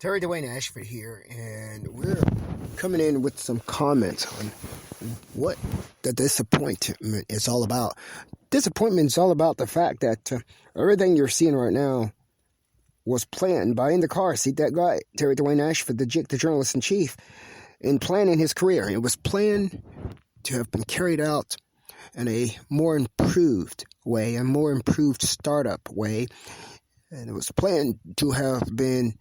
Terry DWAYNE ASHFORD here, and we're coming in with some comments on what the disappointment is all about. Disappointment is all about the fact that everything you're seeing right now was planned by Indacarseat DatGuY, Terry DWAYNE ASHFORD, the JIC, the journalist-in-chief, in planning his career. It was planned to have been carried out in a more improved way, a more improved startup way. And it was planned to have been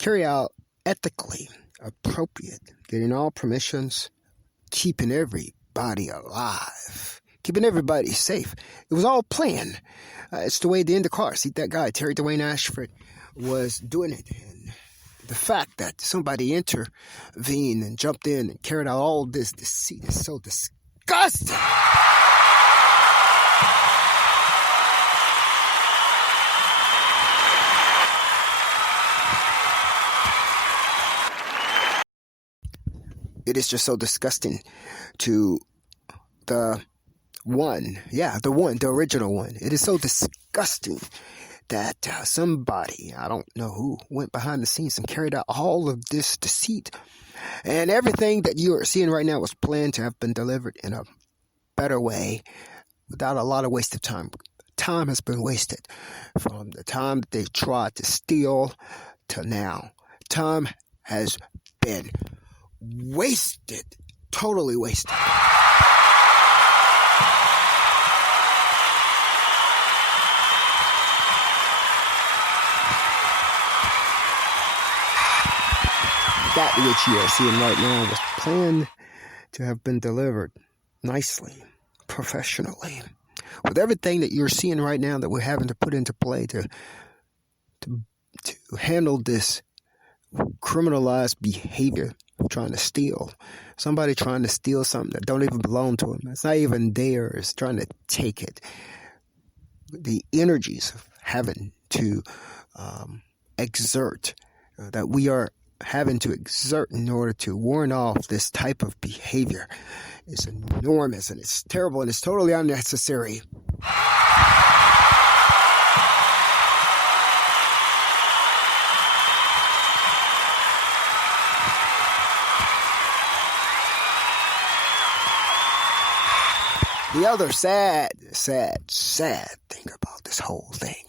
carried out ethically, appropriate, getting all permissions, keeping everybody alive, keeping everybody safe. It was all planned. It's the way the Indacarseat DatGuY, Terry DWAYNE ASHFORD, was doing it. And the fact that somebody intervened and jumped in and carried out all this deceit is so disgusting. It is just so disgusting to the original one. It is so disgusting that somebody, I don't know who, went behind the scenes and carried out all of this deceit. And everything that you are seeing right now was planned to have been delivered in a better way without a lot of waste of time. Time has been wasted from the time that they tried to steal to now. Time has been wasted, totally wasted. That which you are seeing right now was planned to have been delivered nicely, professionally, with everything that you're seeing right now that we're having to put into play to handle this criminalized behavior. Trying to steal. Somebody trying to steal something that don't even belong to him. It's not even theirs. Trying to take it. The energies of having to exert, that we are having to exert in order to warn off this type of behavior is enormous, and it's terrible, and it's totally unnecessary. The other sad thing about this whole thing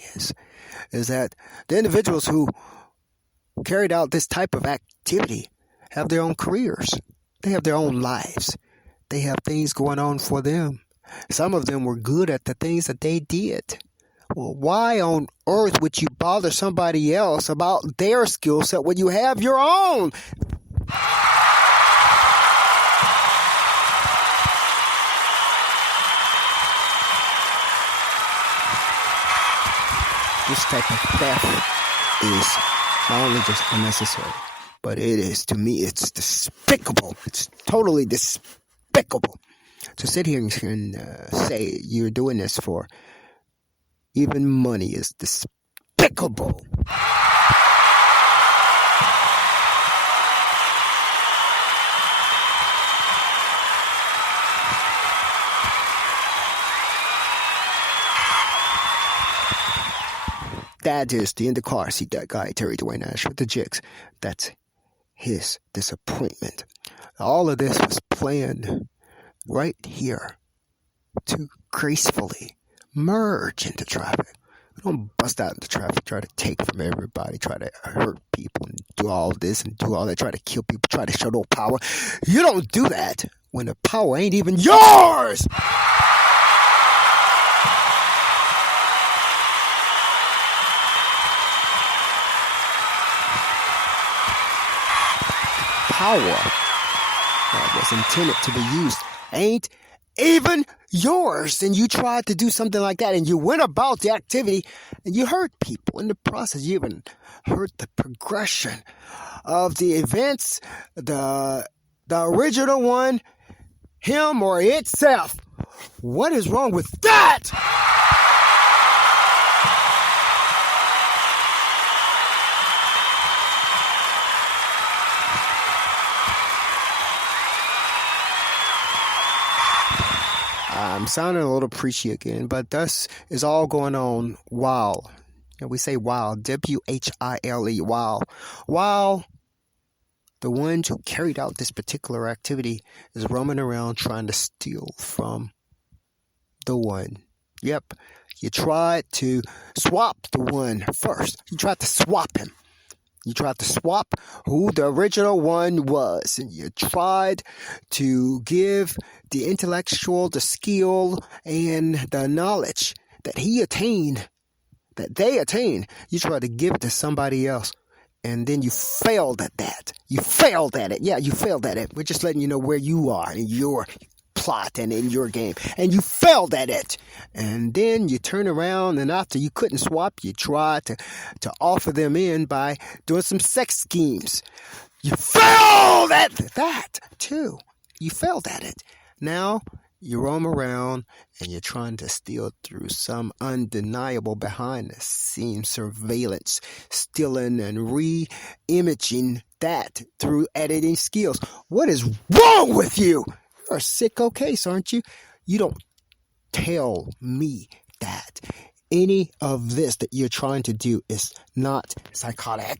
is that the individuals who carried out this type of activity have their own careers. They have their own lives. They have things going on for them. Some of them were good at the things that they did. Well, why on earth would you bother somebody else about their skill set when you have your own? This type of theft is not only just unnecessary, but it is, to me, it's despicable. It's totally despicable to sit here and say you're doing this for even money is despicable. That is the Indacarseat DatGuY, Terry DWAYNE ASHFORD, the JIC. That's his disappointment. All of this was planned right here to gracefully merge into traffic. We don't bust out into traffic, try to take from everybody, try to hurt people, and do all this and do all that, try to kill people, try to show no power. You don't do that when the power ain't even yours! Power that was intended to be used ain't even yours, and you tried to do something like that, and you went about the activity and you hurt people in the process. You even hurt the progression of the events, the original one, him or itself. What is wrong with that? I'm sounding a little preachy again, but this is all going on while And we say while, W-H-I-L-E, while the ones who carried out this particular activity is roaming around trying to steal from the one. Yep, you tried to swap the one first. You tried to swap him. You tried to swap who the original one was. And you tried to give the intellectual, the skill, and the knowledge that he attained, that they attained. You tried to give it to somebody else. And then you failed at that. You failed at it. Yeah, you failed at it. We're just letting you know where you are in your plot and in your game. And you failed at it. And then you turn around, and after you couldn't swap, you tried to offer them in by doing some sex schemes. You failed at that too. You failed at it. Now you roam around and you're trying to steal through some undeniable behind-the-scenes surveillance, stealing and re-imaging that through editing skills. What is wrong with you? You're a sicko case, aren't you? You don't tell me that any of this that you're trying to do is not psychotic.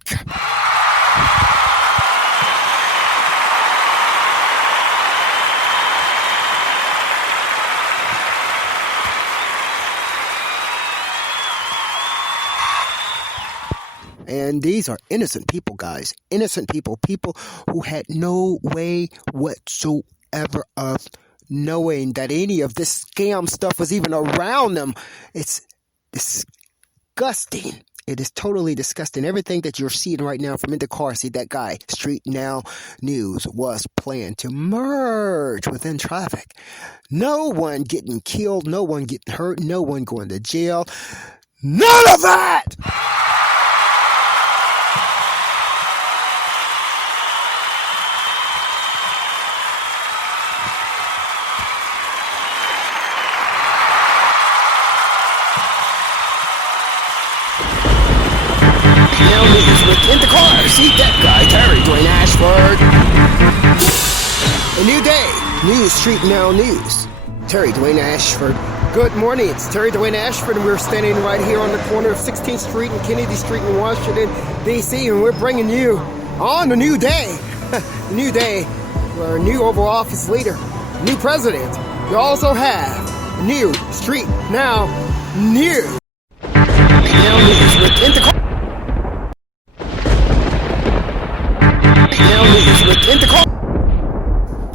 And these are innocent people, guys. Innocent people. People who had no way whatsoever of knowing that any of this scam stuff was even around them. It's disgusting. It is totally disgusting. Everything that you're seeing right now from Indacarseat DatGuY StreetNOW News was planned to merge within traffic. No one getting killed. No one getting hurt. No one going to jail. None of that! Now news with Indacarseat DatGuY, Terry DWAYNE ASHFORD. A new day, news, StreetNOW News. Terry DWAYNE ASHFORD. Good morning, it's Terry DWAYNE ASHFORD, and we're standing right here on the corner of 16th Street and Kennedy Street in Washington, D.C., and we're bringing you on a new day. A new day where a new Oval Office leader, new president. You also have new StreetNOW News. Now news with Indacarseat.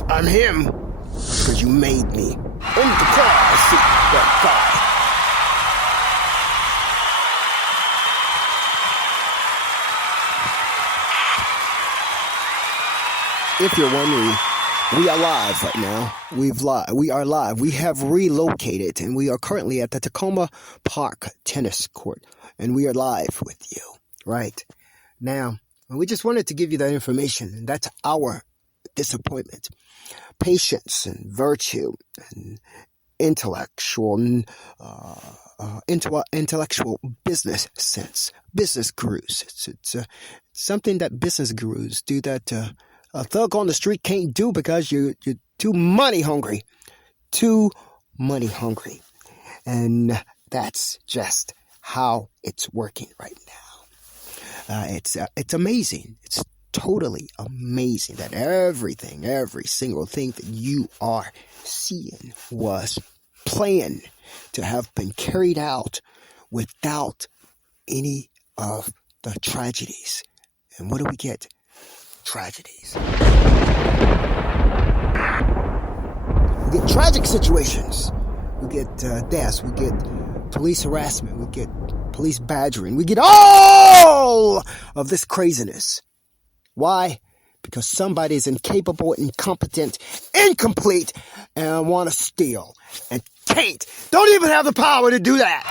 I'm him because you made me. Indacarseat DatGuY. If you're wondering, we are live right now. We are live. We have relocated, and we are currently at the Takoma Park tennis court, and we are live with you right now. And we just wanted to give you that information, and that's our disappointment. Patience and virtue and intellectual business sense. Business gurus. It's something that business gurus do that a thug on the street can't do because you're too money hungry. Too money hungry. And that's just how it's working right now. It's amazing. It's totally amazing that every single thing that you are seeing was planned to have been carried out without any of the tragedies. And what do we get? Tragedies. We get tragic situations. We get deaths. We get police harassment. We get police badgering. We get all of this craziness. Why? Because somebody is incapable, incompetent, incomplete, and want to steal. And don't even have the power to do that.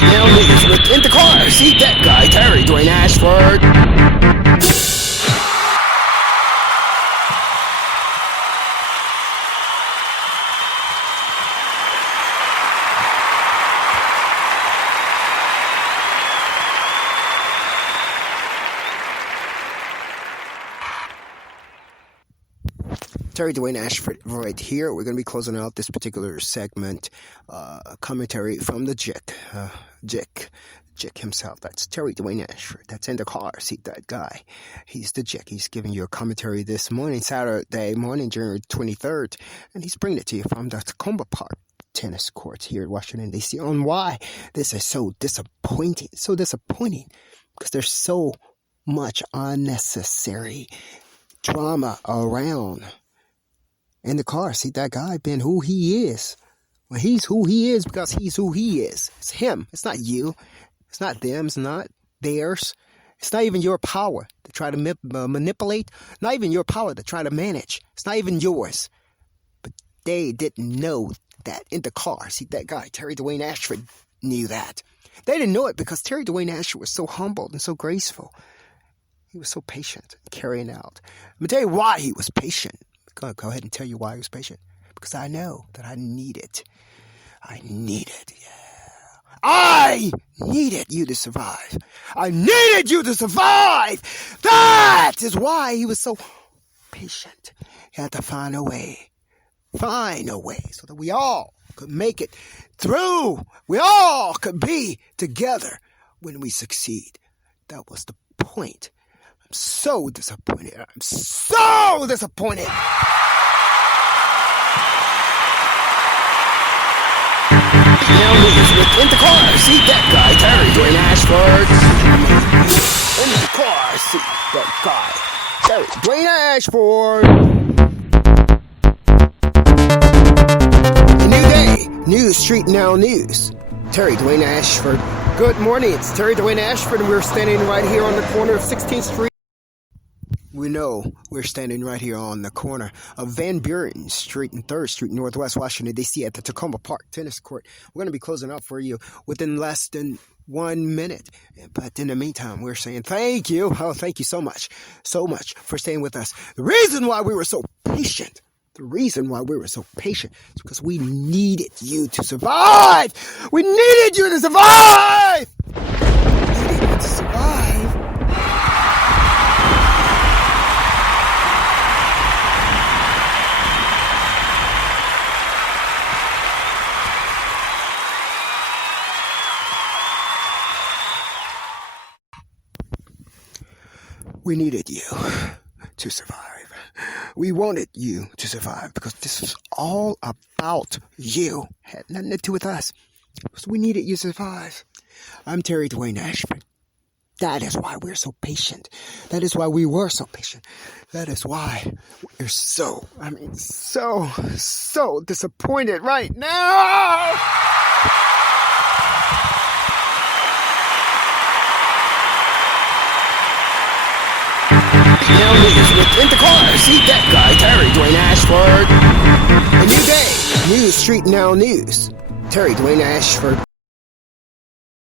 StreetNOW News with Indacarseat DatGuY, Terry DWAYNE ASHFORD. Terry DWAYNE ASHFORD right here. We're going to be closing out this particular segment. Commentary from the JIC himself. That's Terry DWAYNE ASHFORD. That's Indacarseat DatGuY. He's the JIC. He's giving you a commentary this morning, Saturday morning, January 23rd. And he's bringing it to you from the Takoma Park tennis courts here in Washington, D.C. on why this is so disappointing. So disappointing because there's so much unnecessary drama around Indacarseat DatGuY being who he is. Well, he's who he is because he's who he is. It's him. It's not you. It's not them. It's not theirs. It's not even your power to try to manipulate. Not even your power to try to manage. It's not even yours. But they didn't know that Indacarseat DatGuY, Terry DWAYNE ASHFORD, knew that. They didn't know it because Terry DWAYNE ASHFORD was so humbled and so graceful. He was so patient carrying out. Let me tell you why he was patient. Go ahead and tell you why he was patient. Because I know that I needed, I needed you to survive. I needed you to survive. That is why he was so patient. He had to find a way so that we all could make it through. We all could be together when we succeed. That was the point. I'm so disappointed. Now news with Indacarseat DatGuY, Terry DWAYNE ASHFORD. Indacarseat DatGuY, Terry DWAYNE ASHFORD. A new day, new StreetNOW news. Terry DWAYNE ASHFORD. Good morning, it's Terry DWAYNE ASHFORD, and we're standing right here on the corner of 16th Street. We know we're standing right here on the corner of Van Buren Street and 3rd Street, Northwest Washington, D.C. at the Takoma Park tennis court. We're going to be closing up for you within less than 1 minute. But in the meantime, we're saying thank you. Oh, thank you so much for staying with us. The reason why we were so patient is because we needed you to survive. We needed you to survive. We needed you to survive. We wanted you to survive because this was all about you. It had nothing to do with us. So we needed you to survive. I'm Terry DWAYNE ASHFORD. That is why we're so patient. That is why we were so patient. That is why we're so disappointed right now. Now news with Indacarseat DatGuY, Terry DWAYNE ASHFORD. A new day, new StreetNOW news. Terry DWAYNE ASHFORD.